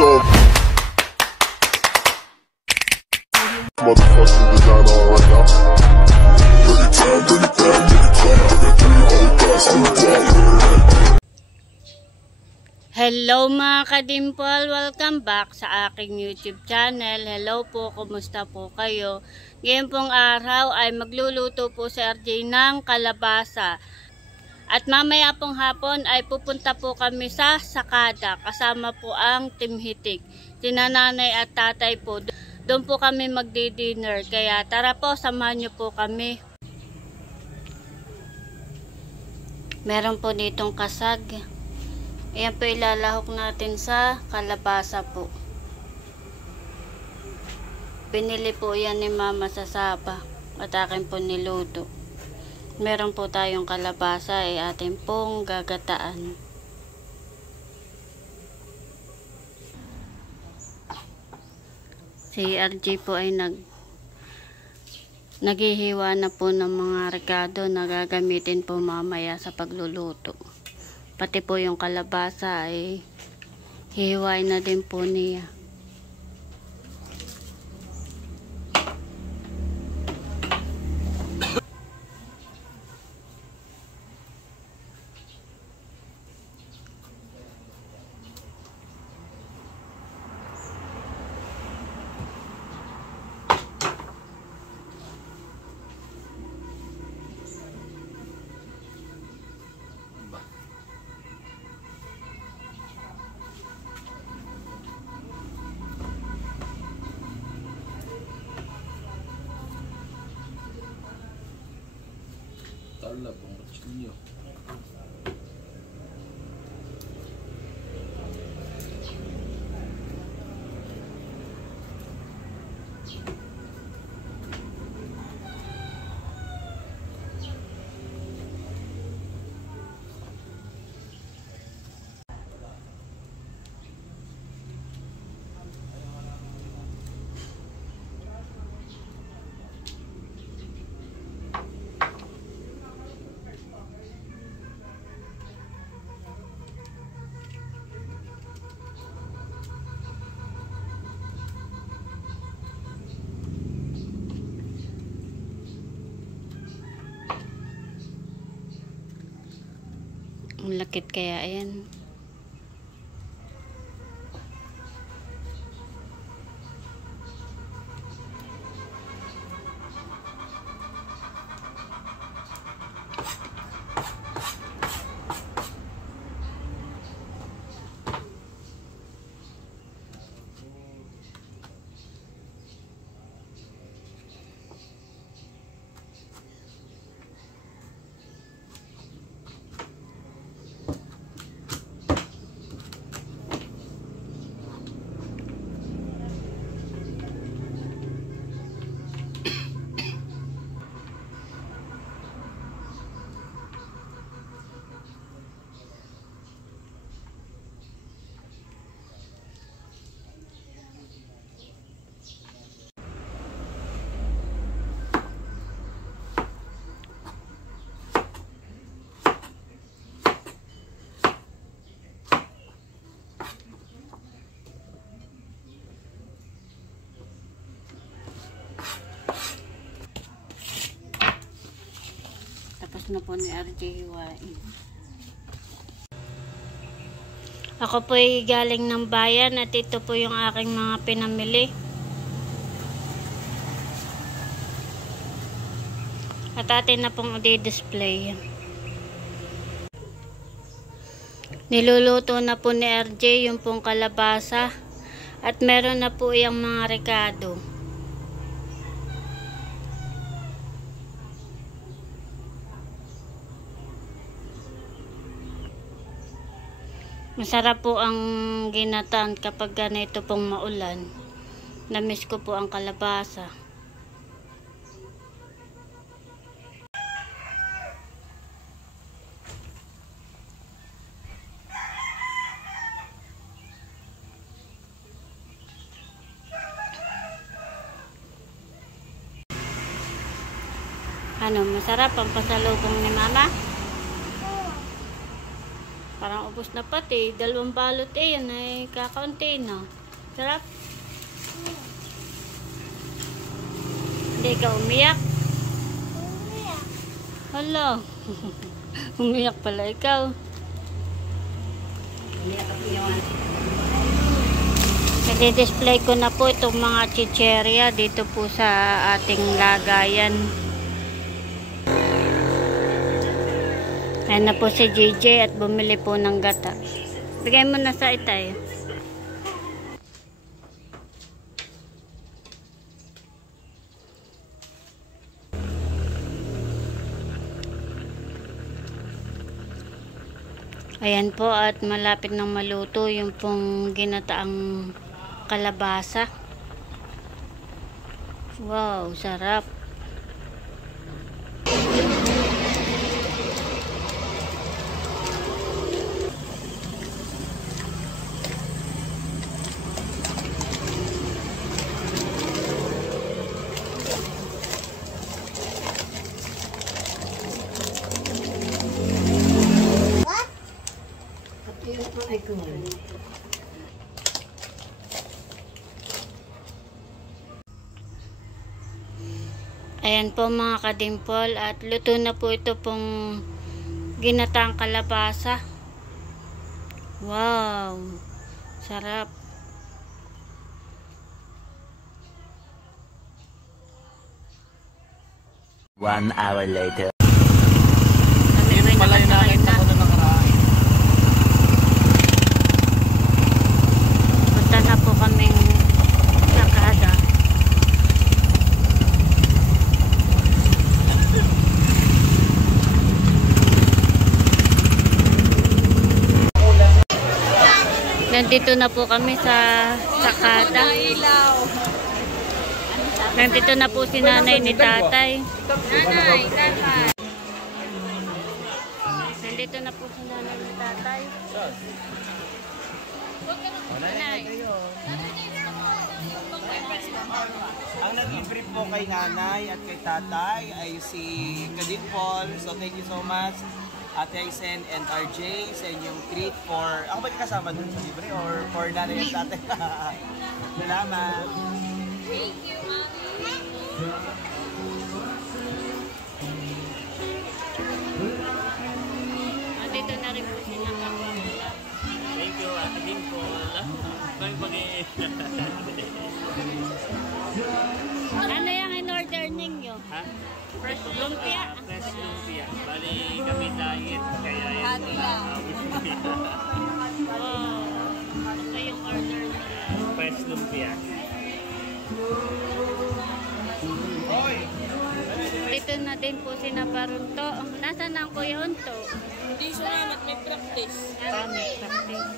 So motherfucking designer right now. Hello mga ka-dimple, welcome back sa aking YouTube channel. Hello po, kumusta po kayo? Ngayon pong araw ay magluluto po si RJ ng kalabasa. At mamaya pong hapon ay pupunta po kami sa Sakada. Kasama po ang Team Hitik. Sina nanay at tatay po. Doon po kami magdi-dinner. Kaya tara po, samahan niyo po kami. Meron po ditong kasag. Ayan po, ilalahok natin sa kalabasa po. Pinili po yan ni Mama sa Saba at akin po niluto. Meron po tayong kalabasa ay atin pong gagataan. Si RJ po ay naghihiwa na po ng mga rekado na gagamitin po mamaya sa pagluluto. Pati po yung kalabasa ay hihiwain na din po niya. Tala pang kutsilyo. Ang lakit kaya ayan. Tapos na po ni RJ hiwain. Ako po ay galing ng bayan at ito po yung aking mga pinamili. At atin na pong i-display. Niluluto na po ni RJ yung pong kalabasa. At meron na po yung mga rekado. Masarap po ang ginataan kapag ganito pong maulan. Namiss ko po ang kalabasa. Ano, masarap ang pasalubong ni Mama? Parang ubos na pati. 2 balot yan ay kakaunti na. Sarap. Hindi ka umiyak? Umiyak. Hala. Umiyak pala ikaw. I-display ko na po itong mga chicheria dito po sa ating lagayan. Ayan na po si JJ at bumili po ng gata. Bigay mo na sa itay. Ayan po at malapit nang maluto yung pong ginataang kalabasa. Wow, sarap. Ayan po mga kadimpol at luto na po ito pong ginataang kalabasa. Wow, sarap. One hour later. Kami po nakasakay na. Punta na po kaming sakada. Nandito na po kami sa sakada. Nandito na po si nanay ni tatay. Nanay, tatay. Nandito na po si nanay ni tatay. Nanay. Ang nag-brief po kay nanay at kay tatay ay si Kadin Paul. So thank you so much. Ate Aisen and RJ sa inyong treat for... Ako ba kasama dun sa libre or for nanay at tatay? Salamat. Thank you, Mommy. Nandito na rin po sila. Thank you, Ate Dimple. Ano yung in-order ninyo? Ha? Fresh lumpia? Fresh lumpia. Bali kami diet. Kaya yun. Hati lang. Wow. Ito yung order nila. Fresh lumpia. Dito na din po si Naparunto. Nasaan ang Kuya Unto? Hindi salamat, may practice. Marami practice.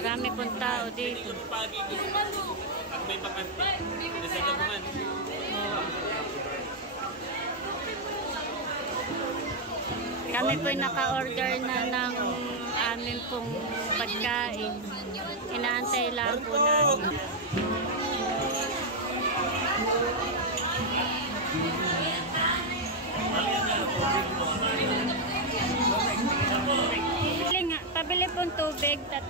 Marami pong tao dito. Pag may bakante, nasa gamungan. Kami po'y naka-order na ng amin pong pagkain. Inaantay lang po namin. Pabili pong tubig, 3.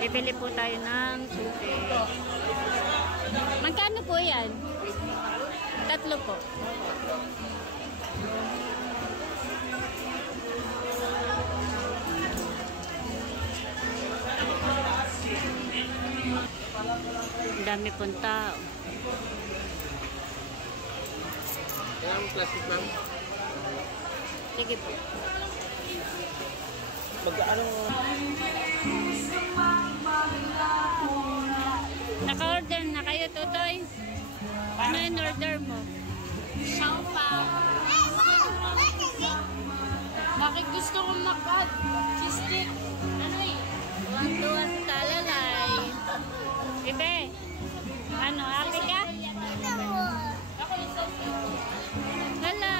Bibili po tayo ng tubig. Magkano po yan? 3 po. Ang dami pong tao. Kailangan plastic, ma'am? Sige po. Naka-order na kayo, Totoy? Ano yung order mo? Xiaopao. Bakit gusto kong mag-add? Cheese stick. Ano eh? Tuwa sa talalay. Ibe, ano, happy ka? Ako yung sauce. Hala.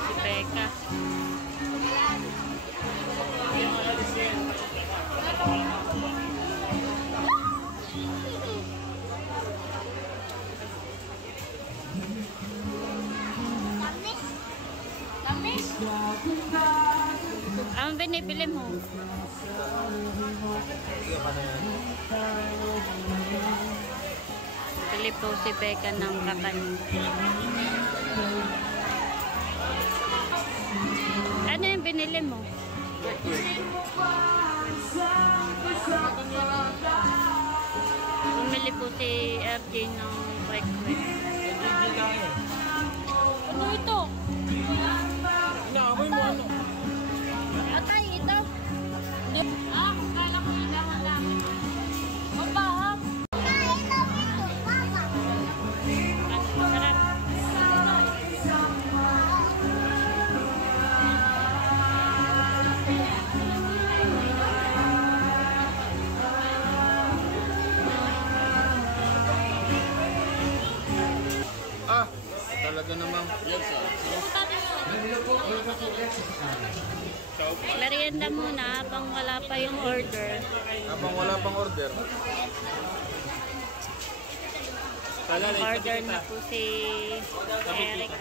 Si Becca. Ang binibili mo? Bili po si Becca ng kakanin. Ano yung binili mo? Bumili po si FJ ng kwek-kwek. Ano ito? Inaamoy mo ano? Atay, ito. Ah, kala ko yung dahan namin. Mabahap. Masarap. Ah, talaga namang. Yes, sir. Merienda muna habang wala pa yung order. Habang wala pang order. Order na po si Eric.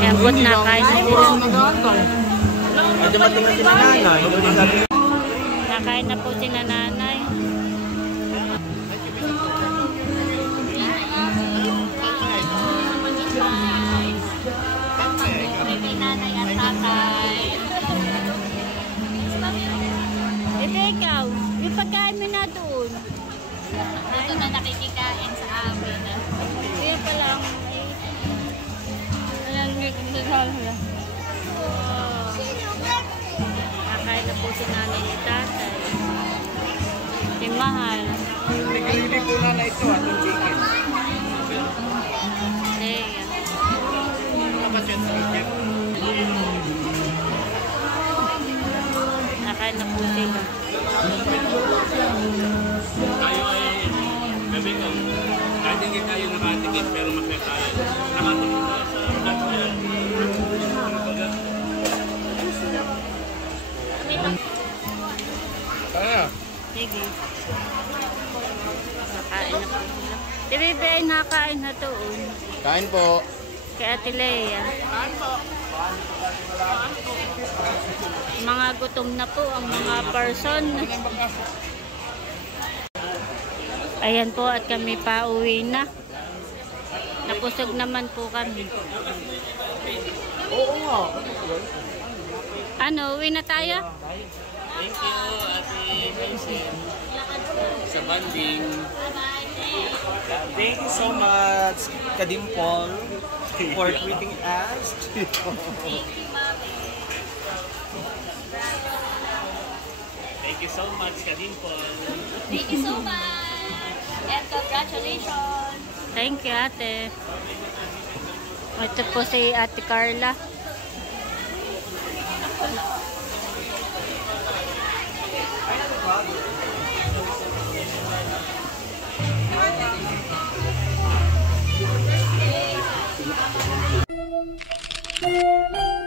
Kaya po nakain na po. Dumating na si nanay. Nakain na po si nanay. Kay nanay at tatay. Ito ikaw, yung pagkain mo na doon. Dito na nakikikain sa amin. Yun pa lang. Ayan, nakain na po si nanay ni tatay. Si Mahal. Hindi ko na ito atong chicken. Leia. Nakain na po sila. Tayo ay gabi ko. Kahit hindi tayo nakatikit pero masaya tayo. Nakatikit tayo sa vlog na yan. Sige. Nakain na po sila. Si Bebe ay nakain na doon. Kain po. Kay Ate Leia. Mga gutom na po ang mga person. Ayan po at kami pa uwi na. Napusog naman po kami. Oo nga. Ano, uwi na tayo? Thank you, Ate Jason. Sa banding. Thank you so much, Kadimpol, for treating us. Thank you so much, Kadimpol. Thank you so much. And congratulations. Thank you, ate. Ito po si Ate Carla. Thank you.